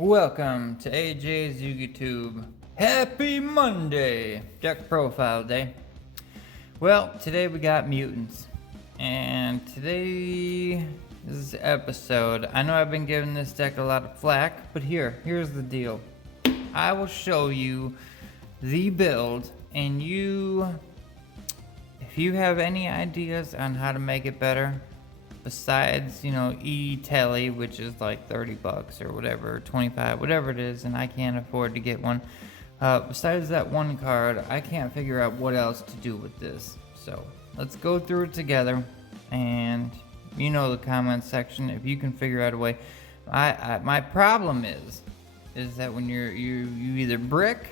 Welcome to AJ's Yugioh. Happy Monday! Deck profile day. Well, today we got mutants. And today's episode, I know I've been giving this deck a lot of flack, but here's the deal. I will show you the build, and if you have any ideas on how to make it better, besides, e-telly, which is like 30 bucks or whatever, 25, whatever it is, and I can't afford to get one. Besides that one card, I can't figure out what else to do with this. So let's go through it together, and the comment section if you can figure out a way. My problem is that when you either brick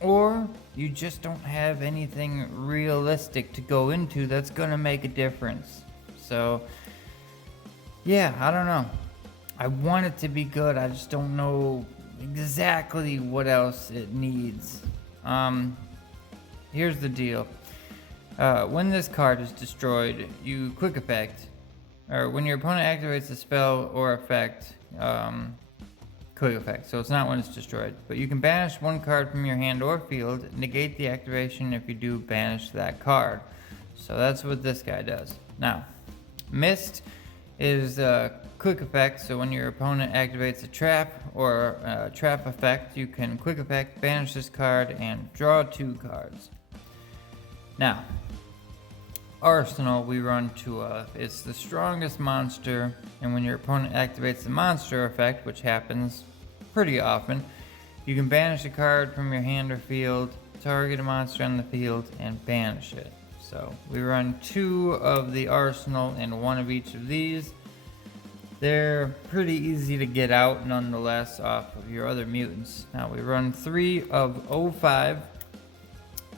or you just don't have anything realistic to go into that's gonna make a difference. So yeah, I don't know. I want it to be good. I just don't know exactly what else it needs. Here's the deal. When this card is destroyed, you quick effect, or when your opponent activates a spell or effect, quick effect. So it's not when it's destroyed, but you can banish one card from your hand or field, negate the activation if you do banish that card. So that's what this guy does. Now, Mist is a quick effect, so when your opponent activates a trap or a trap effect, you can quick effect, banish this card, and draw 2 cards. Now, Arsenal, we run 2 of. It's the strongest monster, and when your opponent activates the monster effect, which happens pretty often, you can banish a card from your hand or field, target a monster on the field, and banish it. So we run 2 of the Arsenal and 1 of each of these. They're pretty easy to get out nonetheless off of your other mutants. Now we run 3 of 05.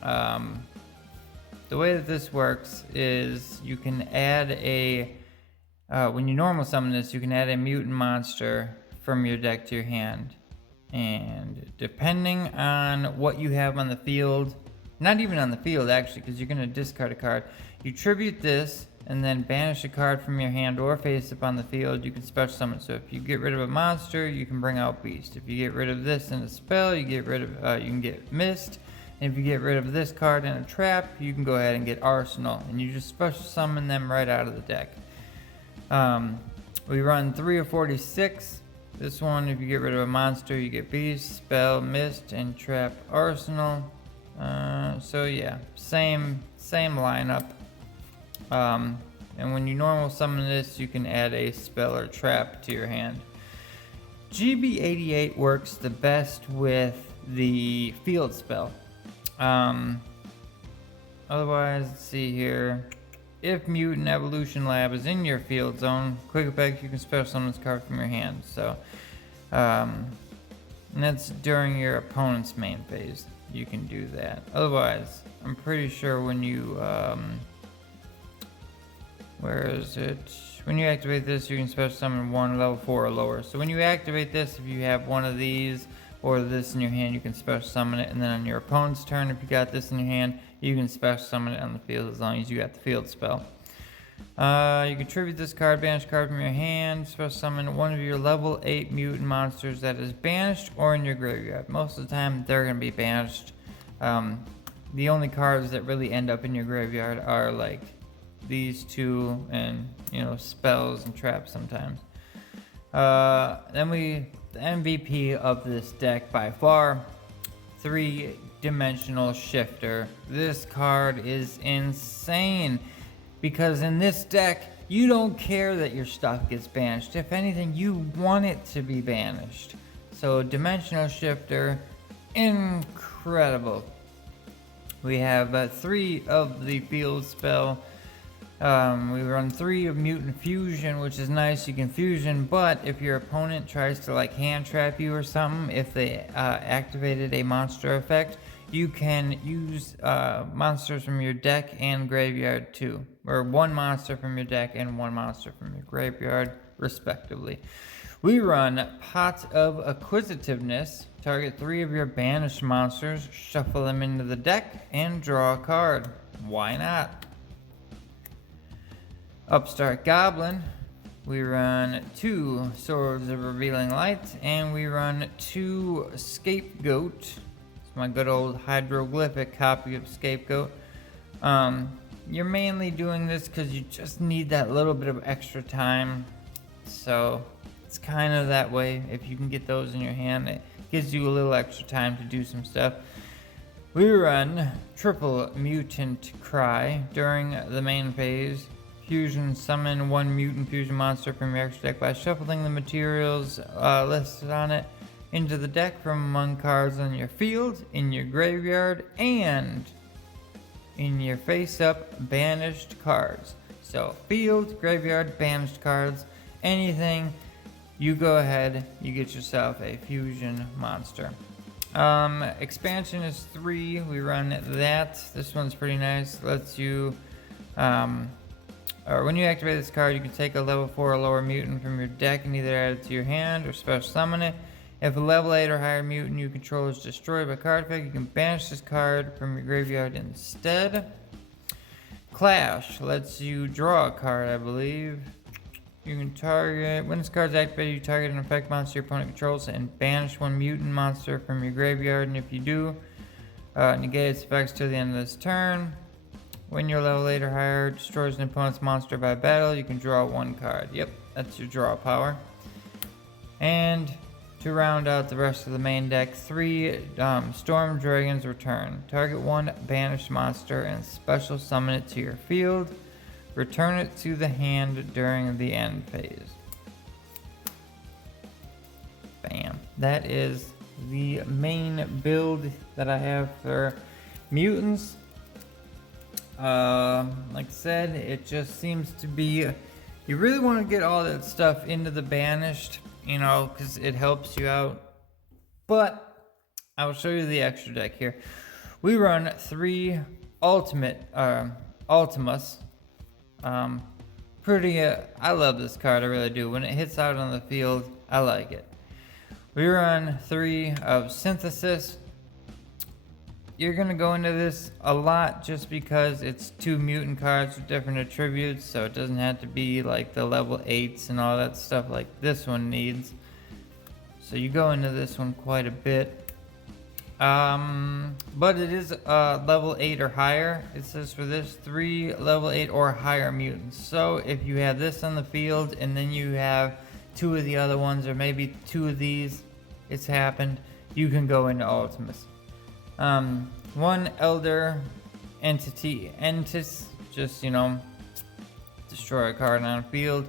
The way that this works is you can add when you normal summon this, you can add a mutant monster from your deck to your hand. And depending on what you have on the field, not even on the field actually, because you're going to discard a card. You tribute this and then banish a card from your hand or face up on the field. You can special summon. So if you get rid of a monster, you can bring out Beast. If you get rid of this in a spell, you get rid of you can get Mist. And if you get rid of this card in a trap, you can go ahead and get Arsenal, and you just special summon them right out of the deck. We run 3 of 46. This one, if you get rid of a monster, you get Beast, Spell, Mist, and Trap Arsenal. So yeah, same lineup. And when you normal summon this, you can add a spell or trap to your hand. GB88 works the best with the field spell. Otherwise, let's see here. If Mutant Evolution Lab is in your field zone, quick effect, you can special summon this card from your hand. So, and that's during your opponent's main phase. You can do that. Otherwise, I'm pretty sure when you where is it? When you activate this, you can special summon 1 level 4 or lower. So when you activate this, if you have one of these or this in your hand, you can special summon it, and then on your opponent's turn, if you got this in your hand, you can special summon it on the field as long as you got the field spell. You can tribute this card, banish card from your hand, special summon one of your level 8 mutant monsters that is banished or in your graveyard. Most of the time, they're going to be banished. The only cards that really end up in your graveyard are like these 2 and, spells and traps sometimes. Then the MVP of this deck by far, 3-dimensional shifter. This card is insane because in this deck, you don't care that your stuff gets banished. If anything, you want it to be banished. So dimensional shifter, incredible. We have 3 of the field spell. We run 3 of Mutant Fusion, which is nice. You can fusion, but if your opponent tries to hand trap you or something, if they activated a monster effect, you can use monsters from your deck and graveyard too, or 1 monster from your deck and 1 monster from your graveyard, respectively. We run Pot of Acquisitiveness. Target 3 of your banished monsters, shuffle them into the deck, and draw a card. Why not? Upstart Goblin. we run 2 Swords of Revealing Light, and we run 2 Scapegoat. It's my good old hieroglyphic copy of Scapegoat. You're mainly doing this because you just need that little bit of extra time. So it's kind of that way. If you can get those in your hand, it gives you a little extra time to do some stuff. We run triple Mutant Cry during the main phase. Fusion summon 1 mutant fusion monster from your extra deck by shuffling the materials listed on it into the deck from among cards on your field, in your graveyard, and in your face-up banished cards. So field, graveyard, banished cards, anything, you go ahead, you get yourself a fusion monster. Expansion is 3. We run that. This one's pretty nice. Lets you, or when you activate this card, you can take a level 4 or lower mutant from your deck and either add it to your hand or special summon it. If a level 8 or higher mutant you control is destroyed by card effect, you can banish this card from your graveyard instead. Clash lets you draw a card, I believe. You can target, when this card is activated, you target an effect monster your opponent controls and banish 1 mutant monster from your graveyard, and if you do, negate its effects till the end of this turn. When your level 8 or higher destroys an opponent's monster by battle, you can draw 1 card. Yep, that's your draw power. And to round out the rest of the main deck, 3 Storm Dragons Return. Target 1 banished monster and special summon it to your field. Return it to the hand during the end phase. Bam. That is the main build that I have for mutants. Like I said, it just seems to be, you really want to get all that stuff into the banished, you know, because it helps you out. But I will show you the extra deck here. We run 3 Ultimus. I love this card, I really do. When it hits out on the field, I like it. We run 3 of Synthesis. You're gonna go into this a lot just because it's 2 mutant cards with different attributes, so it doesn't have to be like the level 8s and all that stuff like this one needs. So you go into this one quite a bit. But it is level 8 or higher. It says for this 3 level 8 or higher mutants. So if you have this on the field and then you have 2 of the other ones, or maybe 2 of these, it's happened, you can go into Ultimus. 1 Elder Entis, just, you know, destroy a card on the field.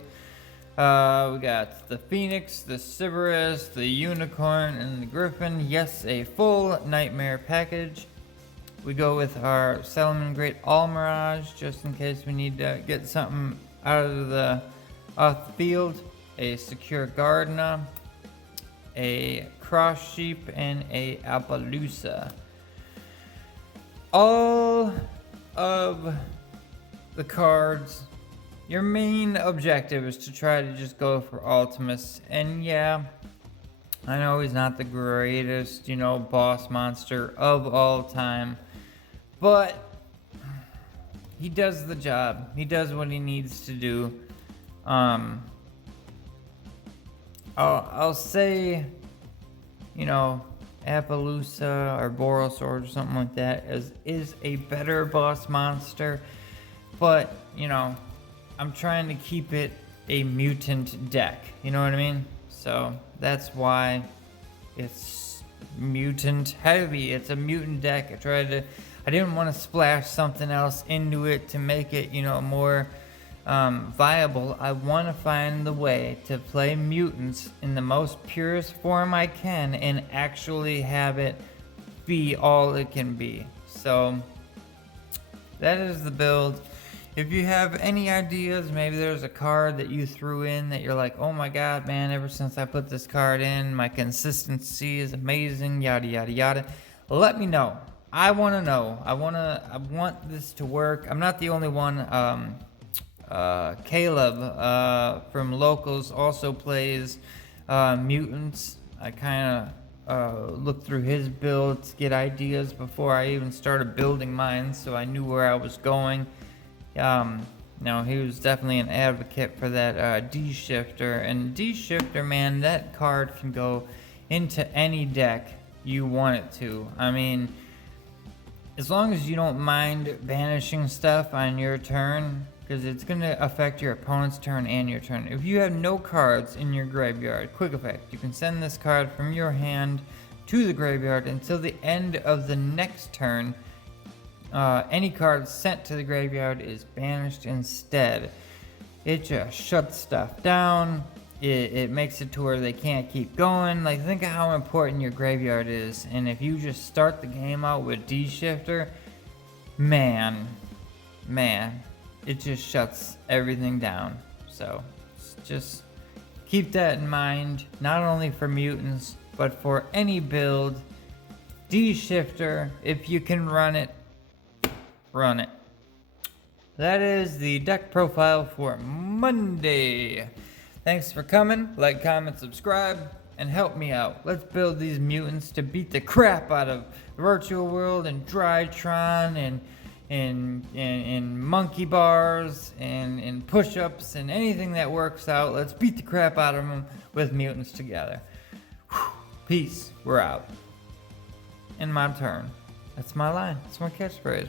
We got the Phoenix, the Sybaris, the Unicorn, and the Griffin. Yes, a full Nightmare package. We go with our Salamangreat Great Almirage, just in case we need to get something off the field. A Secure Gardena, a Cross Sheep, and a Appaloosa. All of the cards, your main objective is to try to just go for Ultimus. And yeah, I know he's not the greatest, you know, boss monster of all time, but he does the job. He does what he needs to do. I'll say, you know, Appaloosa or Borosaur or something like that is a better boss monster, but you know, I'm trying to keep it a mutant deck, you know what I mean? So that's why it's mutant heavy. It's a mutant deck. I didn't want to splash something else into it to make it, you know, more viable. I want to find the way to play mutants in the most purest form I can and actually have it be all it can be. So that is the build. If you have any ideas, maybe there's a card that you threw in that you're like, oh my god, man, ever since I put this card in, my consistency is amazing, yada yada yada, let me know. I want to know. I want this to work. I'm not the only one. Caleb from Locals also plays mutants. I kind of looked through his build to get ideas before I even started building mine, so I knew where I was going. No, he was definitely an advocate for that D-Shifter. And D-Shifter, man, that card can go into any deck you want it to. I mean, as long as you don't mind banishing stuff on your turn, because it's going to affect your opponent's turn and your turn. If you have no cards in your graveyard, quick effect, you can send this card from your hand to the graveyard until the end of the next turn. Any card sent to the graveyard is banished instead. It just shuts stuff down. It makes it to where they can't keep going. Like, think of how important your graveyard is. And if you just start the game out with D-Shifter, man, it just shuts everything down. So just keep that in mind, not only for mutants, but for any build. D-Shifter, if you can run it, run it. That is the deck profile for Monday. Thanks for coming. Like, comment, subscribe, and help me out. Let's build these mutants to beat the crap out of Virtual World and Drytron and monkey bars and push-ups and anything that works out. Let's beat the crap out of them with mutants together. Whew. Peace. We're out. And my turn. That's my line. That's my catchphrase.